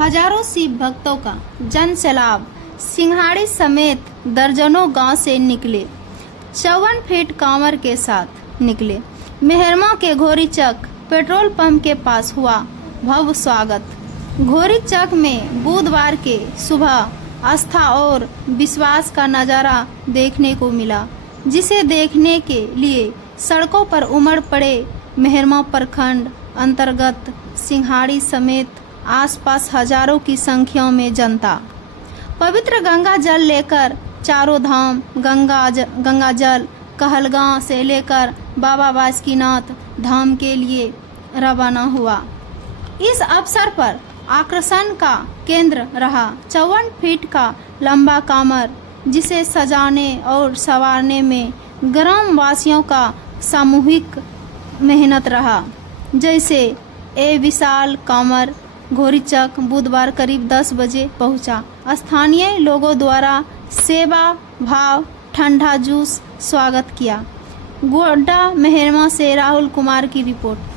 हजारों शिव भक्तों का जन सैलाब सिंघाड़ी समेत दर्जनों गांव से निकले। 54 फीट कांवर के साथ निकले। मेहरमा के घोरीचक पेट्रोल पंप के पास हुआ भव्य स्वागत। घोरीचक में बुधवार के सुबह आस्था और विश्वास का नजारा देखने को मिला, जिसे देखने के लिए सड़कों पर उमड़ पड़े मेहरमा प्रखंड अंतर्गत सिंघाड़ी समेत आसपास हजारों की संख्या में जनता। पवित्र गंगा जल लेकर चारों धाम गंगा जल कहलगांव से लेकर बाबा बासुकीनाथ धाम के लिए रवाना हुआ। इस अवसर पर आकर्षण का केंद्र रहा 54 फीट का लंबा कांवर, जिसे सजाने और संवारने में ग्राम वासियों का सामूहिक मेहनत रहा। जैसे ए विशाल कांवर घोरीचक बुधवार करीब 10 बजे पहुंचा। स्थानीय लोगों द्वारा सेवा भाव ठंडा जूस स्वागत किया। गोड्डा मेहरमा से राहुल कुमार की रिपोर्ट।